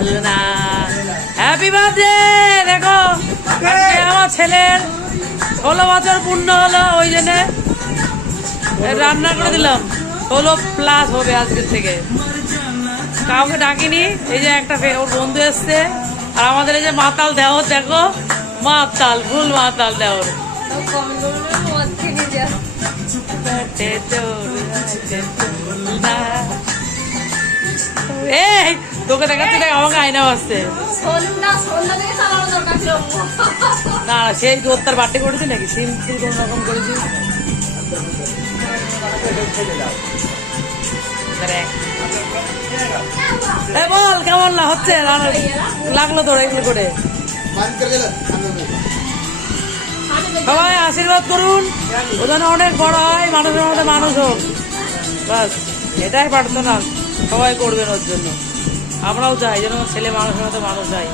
খেলনা happy birthday দেখো। আমার ছেলের ষোলো বছর পূর্ণ হলো ওই জন্য রান্না করে দিলাম। ষোলো প্লাস হবে আজকের থেকে। কাউকে ডাকিনি এই যে একটা ওর বন্ধু এসছে। আর আমাদের এই যে মাতাল দেওর দেখো। মাতাল ফুল মাতাল দেওর। এই তোকে দেখাচ্ছি দেখ আমাকে আয়না আসছে না না, সেই তোর তার বার্থডে করেছি নাকি? সিম্পল কোন রকম করেছি। বল কেমন না হচ্ছে? লাগল তোর এগুলো করে। সবাই আশীর্বাদ করুন। ও যেন অনেক বড় হয় মানুষের মধ্যে মানুষ হোক। বাস এটাই প্রার্থনা। সবাই করবেন ওর জন্য। আমরাও চাই যেন ছেলে মানুষের মতো মানুষ হয়